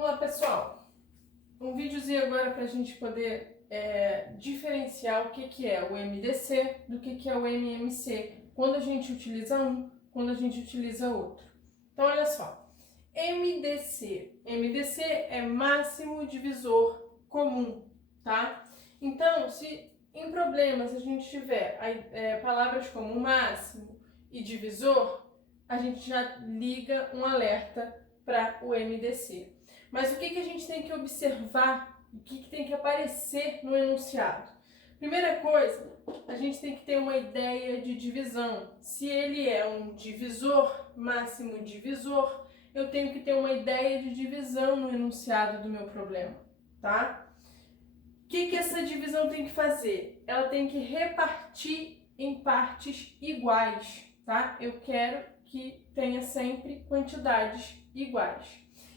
Vamos lá, pessoal. Um videozinho agora para a gente poder diferenciar o que é o MDC do que é o MMC, quando a gente utiliza um, quando a gente utiliza outro. Então, olha só. MDC. MDC é máximo divisor comum, tá? Então, se em problemas a gente tiver palavras como máximo e divisor, a gente já liga um alerta para o MDC. Mas o que a gente tem que observar, o que tem que aparecer no enunciado? Primeira coisa, a gente tem que ter uma ideia de divisão. Se ele é um divisor, máximo divisor, eu tenho que ter uma ideia de divisão no enunciado do meu problema, tá? O que essa divisão tem que fazer? Ela tem que repartir em partes iguais, tá? Eu quero que tenha sempre quantidades iguais.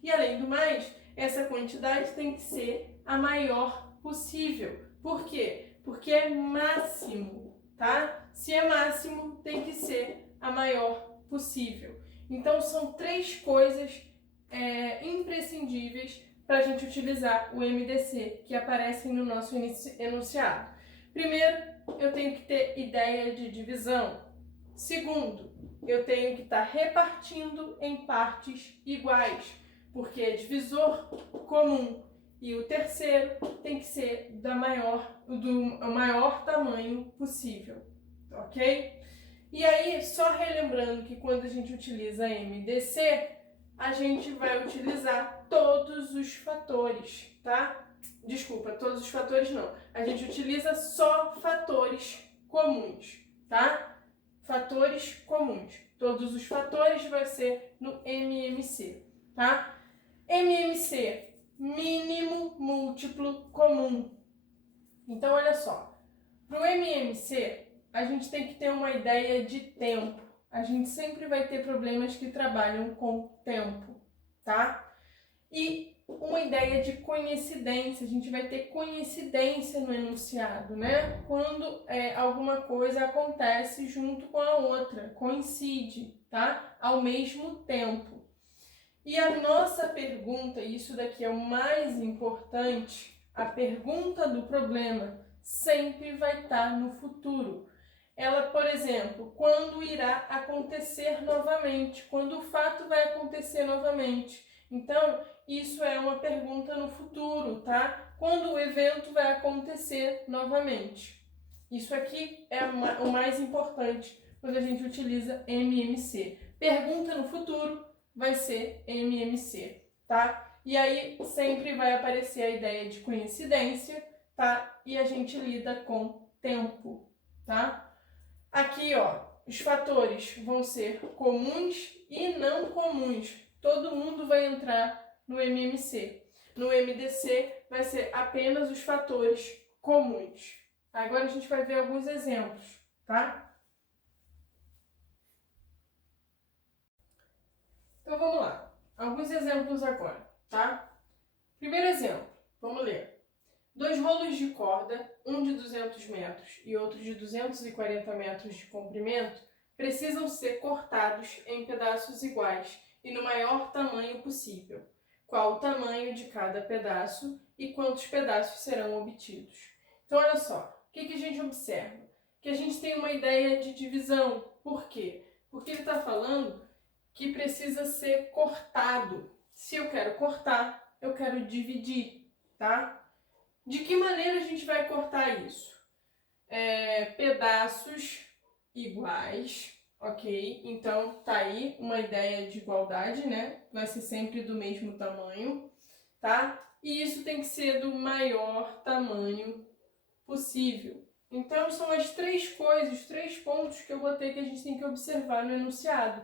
E além do mais, essa quantidade tem que ser a maior possível. Por quê? Porque é máximo, tá? Se é máximo, tem que ser a maior possível. Então, são três coisas imprescindíveis para a gente utilizar o MDC, que aparecem no nosso enunciado. Primeiro, eu tenho que ter ideia de divisão. Segundo, eu tenho que estar repartindo em partes iguais, porque é divisor comum. E o terceiro tem que ser do maior tamanho possível, ok? E aí, só relembrando que quando a gente utiliza MDC, a gente vai utilizar todos os fatores, tá? Desculpa, todos os fatores não. A gente utiliza só fatores comuns, tá? Fatores comuns. Todos os fatores vai ser no MMC, tá? MMC, mínimo múltiplo comum. Então, olha só. Para o MMC, a gente tem que ter uma ideia de tempo. A gente sempre vai ter problemas que trabalham com tempo, tá? E uma ideia de coincidência. A gente vai ter coincidência no enunciado, né? Quando alguma coisa acontece junto com a outra, coincide, tá? Ao mesmo tempo. E a nossa pergunta, e isso daqui é o mais importante, a pergunta do problema sempre vai estar no futuro. Ela, por exemplo, quando irá acontecer novamente, quando o fato vai acontecer novamente. Então, isso é uma pergunta no futuro, tá? Quando o evento vai acontecer novamente. Isso aqui é o mais importante quando a gente utiliza MMC. Pergunta no futuro vai ser MMC, tá? E aí sempre vai aparecer a ideia de coincidência, tá? E a gente lida com tempo, tá? Aqui, ó, os fatores vão ser comuns e não comuns. Todo mundo vai entrar no MMC. No MDC vai ser apenas os fatores comuns. Agora a gente vai ver alguns exemplos, tá? Então vamos lá. Alguns exemplos agora, tá? Primeiro exemplo, vamos ler. 2 rolos de corda, um de 200 metros e outro de 240 metros de comprimento, precisam ser cortados em pedaços iguais e no maior tamanho possível. Qual o tamanho de cada pedaço e quantos pedaços serão obtidos? Então, olha só, o que a gente observa? Que a gente tem uma ideia de divisão. Por quê? Porque ele está falando que precisa ser cortado. Se eu quero cortar, eu quero dividir, tá? De que maneira a gente vai cortar isso? Pedaços iguais, ok? Então, tá aí uma ideia de igualdade, né? Vai ser sempre do mesmo tamanho, tá? E isso tem que ser do maior tamanho possível. Então, são as três coisas, os três pontos que eu botei que a gente tem que observar no enunciado.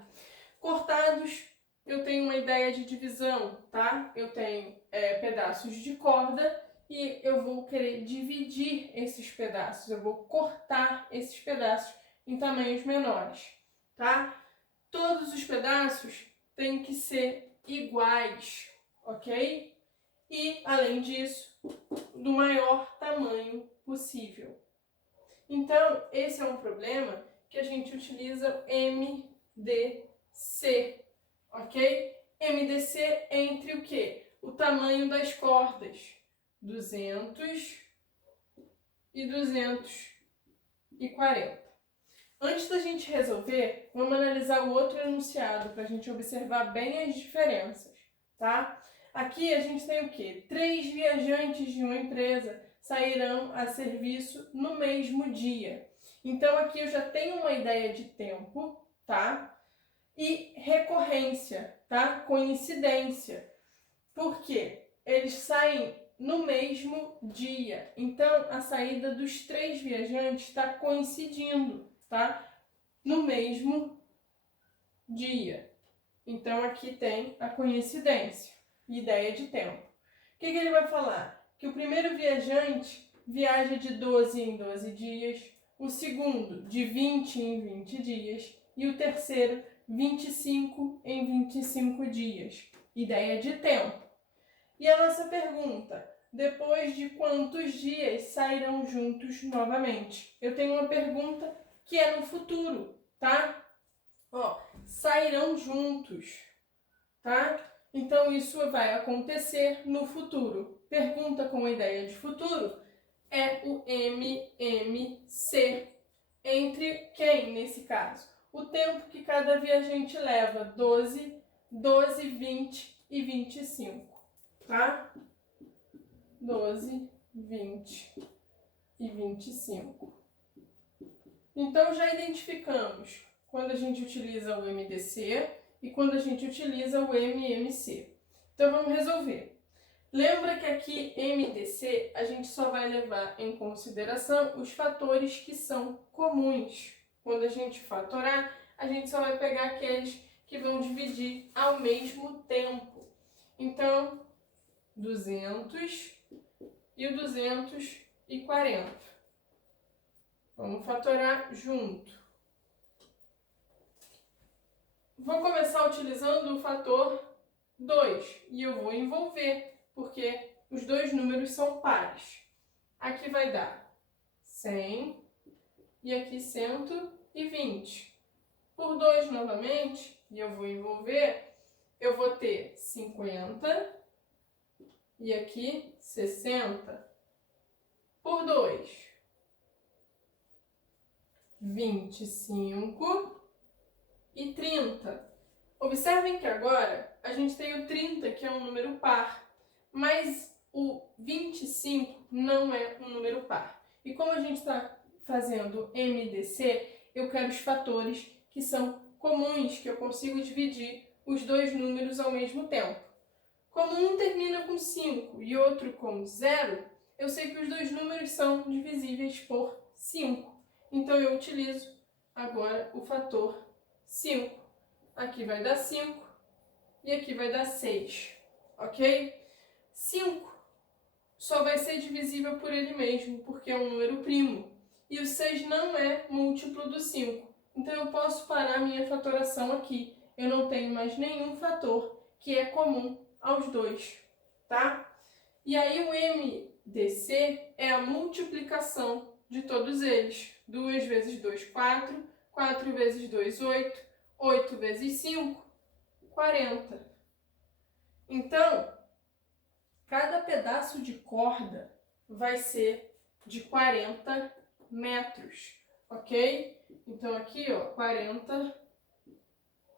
Cortados, eu tenho uma ideia de divisão, tá? Eu tenho pedaços de corda e eu vou querer dividir esses pedaços, eu vou cortar esses pedaços em tamanhos menores, tá? Todos os pedaços têm que ser iguais, ok? E, além disso, do maior tamanho possível. Então, esse é um problema que a gente utiliza MDC, ok? MDC entre o quê? o tamanho das cordas, 200 e 240. Antes da gente resolver, vamos analisar o outro enunciado para a gente observar bem as diferenças, tá? Aqui a gente tem o quê? 3 viajantes de uma empresa sairão a serviço no mesmo dia. Então aqui eu já tenho uma ideia de tempo, tá? E recorrência, tá? Coincidência. Por quê? Eles saem no mesmo dia. Então a saída dos 3 viajantes está coincidindo, tá? No mesmo dia. Então aqui tem a coincidência, ideia de tempo. O que ele vai falar? Que o primeiro viajante viaja de 12 em 12 dias, o segundo de 20 em 20 dias e o terceiro 25 em 25 dias. Ideia de tempo. E a nossa pergunta: depois de quantos dias sairão juntos novamente? Eu tenho uma pergunta que é no futuro, tá? Ó, sairão juntos, tá? Então isso vai acontecer no futuro. Pergunta com ideia de futuro é o MMC. Entre quem, nesse caso? O tempo que cada viajante leva: 12, 12, 20 e 25, tá? 12, 20 e 25. Então já identificamos quando a gente utiliza o MDC e quando a gente utiliza o MMC. Então vamos resolver. Lembra que aqui MDC a gente só vai levar em consideração os fatores que são comuns. Quando a gente fatorar, a gente só vai pegar aqueles que vão dividir ao mesmo tempo. Então, 200 e o 240. Vamos fatorar junto. Vou começar utilizando o fator 2 e eu vou envolver, porque os dois números são pares. Aqui vai dar 100 e aqui 120. Por 2 novamente, e eu vou envolver, eu vou ter 50 e aqui 60. Por 2, 25 e 30. Observem que agora a gente tem o 30, que é um número par, mas o 25 não é um número par. E como a gente está fazendo MDC, eu quero os fatores que são comuns, que eu consigo dividir os dois números ao mesmo tempo. Como um termina com 5 e outro com 0, eu sei que os dois números são divisíveis por 5. Então eu utilizo agora o fator 5. Aqui vai dar 5 e aqui vai dar 6, ok? 5 só vai ser divisível por ele mesmo, porque é um número primo. E o 6 não é múltiplo do 5. Então eu posso parar minha fatoração aqui. Eu não tenho mais nenhum fator que é comum aos dois, tá? E aí o MDC é a multiplicação de todos eles. 2 vezes 2, 4. 4 vezes 2, 8. 8 vezes 5, 40. Então, cada pedaço de corda vai ser de 40 metros, ok? Então aqui, ó, 40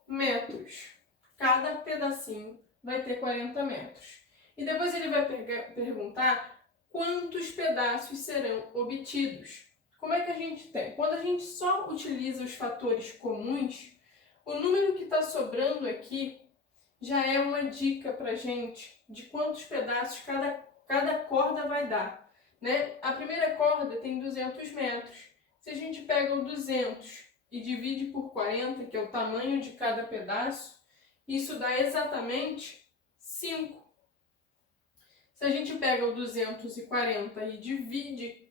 metros. Cada pedacinho vai ter 40 metros. E depois ele vai perguntar quantos pedaços serão obtidos. Como é que a gente tem? Quando a gente só utiliza os fatores comuns, o número que está sobrando aqui já é uma dica para a gente de quantos pedaços cada corda vai dar, né? A primeira corda tem 200 metros. Se a gente pega o 200 e divide por 40, que é o tamanho de cada pedaço, isso dá exatamente 5. Se a gente pega o 240 e divide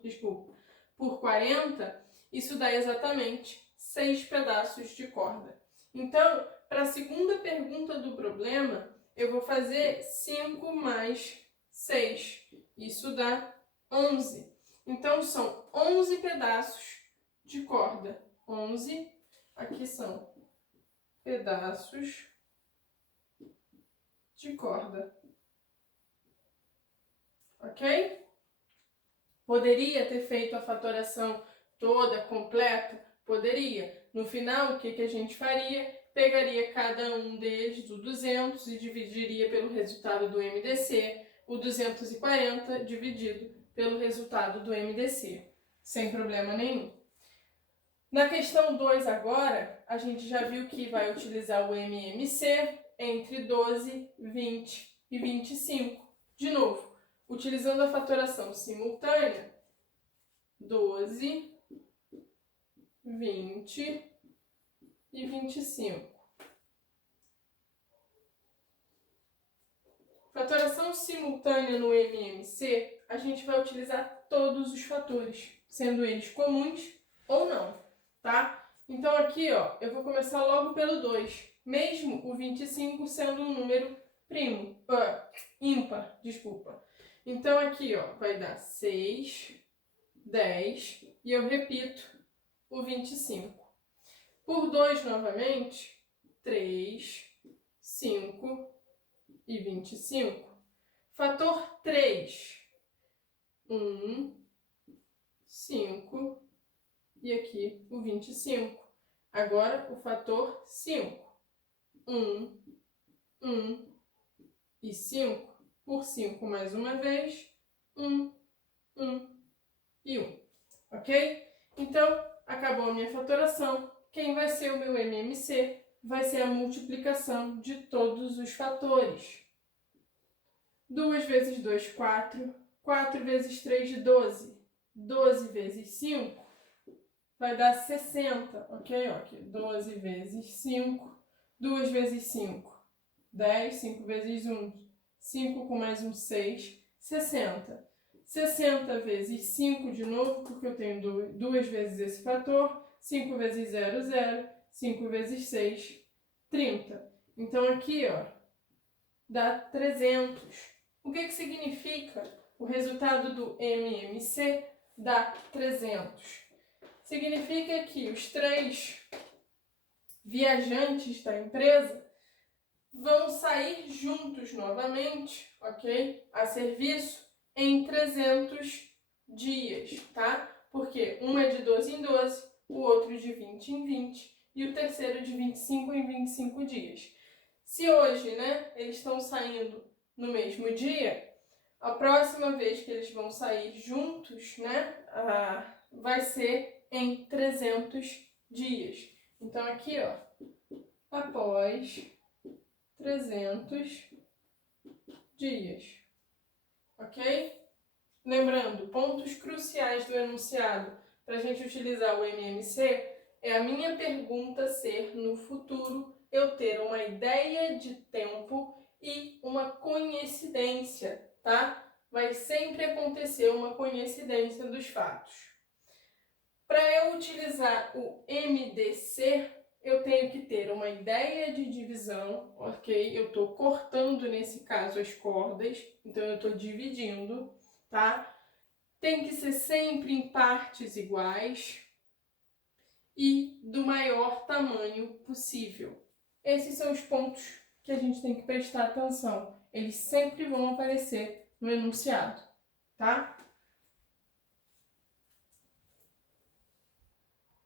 desculpa, por 40, isso dá exatamente 6 pedaços de corda. Então, para a segunda pergunta do problema, eu vou fazer 5 mais 6. Isso dá 11. Então, são 11 pedaços de corda. 11, aqui são pedaços de corda. Ok? Poderia ter feito a fatoração toda, completa? Poderia. No final, o que a gente faria? Pegaria cada um deles do 200 e dividiria pelo resultado do MDC, o 240 dividido pelo resultado do MDC, sem problema nenhum. Na questão 2 agora, a gente já viu que vai utilizar o MMC entre 12, 20 e 25. De novo, utilizando a fatoração simultânea, 12, 20 e 25. Fatoração simultânea no MMC, a gente vai utilizar todos os fatores, sendo eles comuns ou não, tá? Então aqui, ó, eu vou começar logo pelo 2, mesmo o 25 sendo um número ímpar, desculpa. Então aqui, ó, vai dar 6, 10 e eu repito o 25. Por 2 novamente, 3, 5 e 25. Fator 3, 1, 5 e aqui o 25. Agora o fator 5, 1, 1 e 5. Por 5 mais uma vez, 1, 1 e 1. Ok? Então, acabou a minha fatoração. Quem vai ser o meu MMC? Vai ser a multiplicação de todos os fatores. 2 vezes 2, 4. 4 vezes 3, 12. 12 vezes 5 vai dar 60, ok? Aqui, 12 vezes 5. 2 vezes 5, 10. 5 vezes 1, 5 com mais um 6, 60. 60 vezes 5 de novo, porque eu tenho 2 vezes esse fator. 5 vezes 0, 0. 5 vezes 6, 30. Então aqui, ó, dá 300. O que significa o resultado do MMC dá 300? Significa que os 3 viajantes da empresa vão sair juntos novamente, ok? A serviço em 300 dias, tá? Porque um é de 12 em 12, o outro de 20 em 20 e o terceiro de 25 em 25 dias. Se hoje, né, eles estão saindo no mesmo dia, a próxima vez que eles vão sair juntos, né, vai ser em 300 dias. Então aqui, ó, após 300 dias, ok? Lembrando, pontos cruciais do enunciado para a gente utilizar o MMC é a minha pergunta ser, no futuro, eu ter uma ideia de tempo e uma coincidência, tá? Vai sempre acontecer uma coincidência dos fatos. Para eu utilizar o MDC, eu tenho que ter uma ideia de divisão, ok? Eu estou cortando, nesse caso, as cordas, então eu estou dividindo, tá? Tem que ser sempre em partes iguais e do maior tamanho possível. Esses são os pontos que a gente tem que prestar atenção. Eles sempre vão aparecer no enunciado, tá?